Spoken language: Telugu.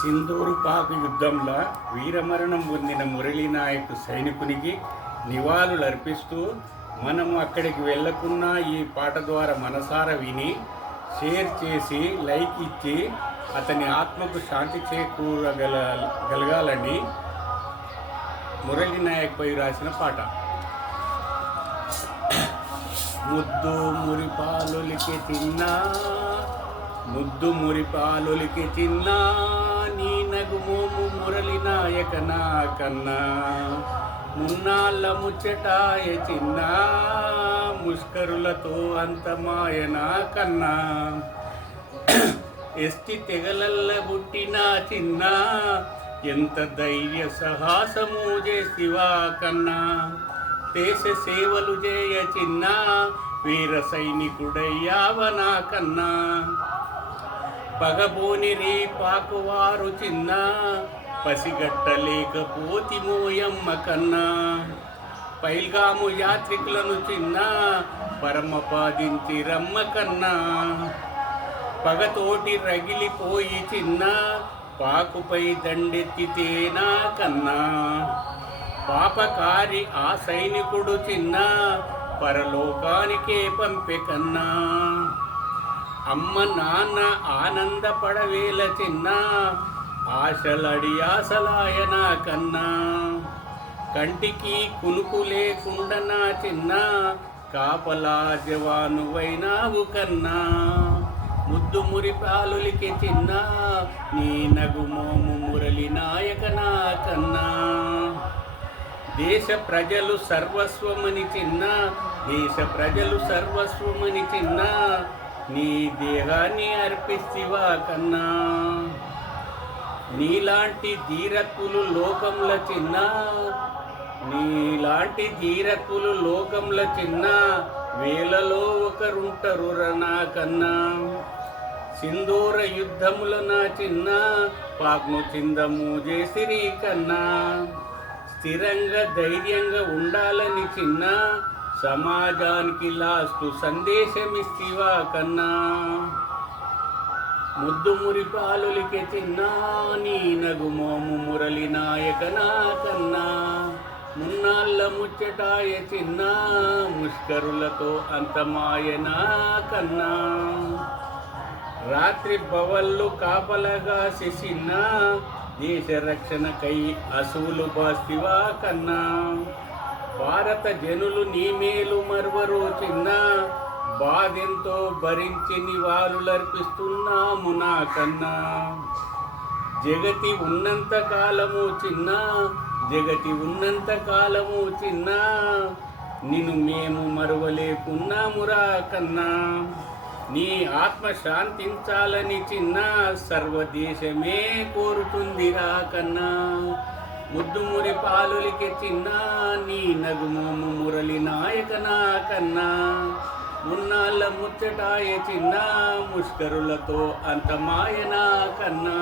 సింధూరు పాక్ యుద్ధంలో వీరమరణం పొందిన మురళీనాయక్ సైనికునికి నివాళులు అర్పిస్తూ మనము అక్కడికి వెళ్ళకున్నా ఈ పాట ద్వారా మనసారా విని షేర్ చేసి లైక్ ఇచ్చి అతని ఆత్మకు శాంతి చేకూరగలగాలని మురళీనాయక్ పై రాసిన పాట. ముద్దు మురిపాలులికి తిన్నా, ముద్దు మురిపాలులికి తిన్నా, నీ నగుమోము మురళీనాయక నా కన్నా, మున్నాళ్ళ ముచ్చటాయ చిన్నా, ముష్కరులతో అంతమాయనా కన్నా, ఎస్టి తెగలల్ల పుట్టిన చిన్న, ఎంత ధైర్య సాహసము చేసివా కన్నా, దేశ సేవలు చేయ చిన్న, వీర సైనికుడయ్యావనా కన్నా, పగబోని రీ పాకువారు చిన్న, పసిగట్టలేకపోతి మోయమ్మ కన్నా, పైల్గాము యాత్రికులను చిన్న, పరమపాదించి రమ్మ కన్నా, పగతోటి రగిలిపోయి చిన్న, పాకుపై దండెత్తితేనా కన్నా, పాపకారి ఆ సైనికుడు చిన్న, పరలోకానికే పంపె కన్నా, అమ్మ నాన్న ఆనందపడవేల చిన్న, ఆశలడి ఆశలాయనా కన్నా, కంటికి కునుకు లేకుండనా చిన్న, కాపలా జవానువైనావు కన్నా, ముద్దు మురిపాలులికి చిన్న, నీ నగుమోము మురళీనాయక నా కన్నా, దేశ ప్రజలు సర్వస్వమని చిన్న, దేశ ప్రజలు సర్వస్వమని చిన్న, నీ దేహాన్ని అర్పిస్తివా కన్నా, నీలాంటి ధీరత్తులు లోకంలో చిన్న, నీలాంటి ధీరత్తులు లోకంలో చిన్న, వేలలో ఒకరుంటరు నా కన్నా, సింధూర యుద్ధముల నా చిన్న, పాక్ను చిందము చేసిరి కన్నా, స్థిరంగా ధైర్యంగా ఉండాలని చిన్న, సమాజానికి లాస్ట్ సందేశమిస్తివా కన్నా, ముద్దు మురిపాలులికి చిన్న, నీ నగుమోము మురళీనాయక నా కన్నా, మున్నాళ్ళ ముచ్చటాయ చిన్న, ముష్కరులతో అంతమాయనా కన్నా, రాత్రి బవళ్ళు కాపలగా శిన్న, దేశ రక్షణకై అసువులు బాస్తివా కన్నా, భారత జనులు నీ మేలు మరువరు చిన్న, బాధెంతో భరించి నివాళులర్పిస్తున్నాము నా కన్నా, జగతి ఉన్నంత కాలము చిన్న, జగతి ఉన్నంత కాలము చిన్న, నిన్ను మేము మరువలేకున్నామురా కన్నా, నీ ఆత్మ శాంతించాలని చిన్న, సర్వదేశమే కోరుతుందిరా కన్నా, ముద్దు మురిపాలులికి చిన్న, నీ నగుమోము మురళీనాయక నా కన్నా, మున్నాళ్ళ ముచ్చటాయ చిన్న, ముష్కరులతో అంతమాయనా కన్నా.